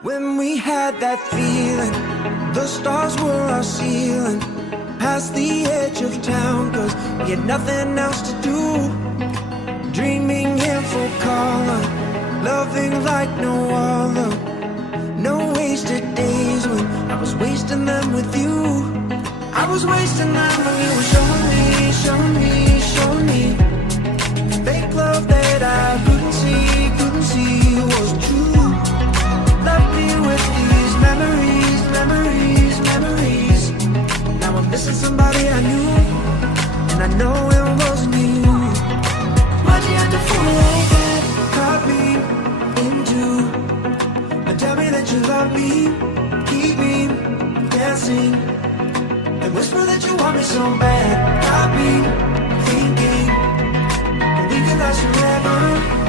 When we had that feeling, the stars were our ceiling. Past the edge of town, cause we had nothing else to do. Dreaming in full color, loving like no other. No wasted days when I was wasting them with you. I was wasting them when you were showing me, showing me, showing me fake love that I couldn't see was true. Left me with these memories, memories, memories. Now I'm missing somebody I knew, and I know it wasn't you. Why'd you have to fool like that? Caught me into, and tell me that you love me, keep me dancing, and whisper that you want me so bad. Got me thinking that we could last forever.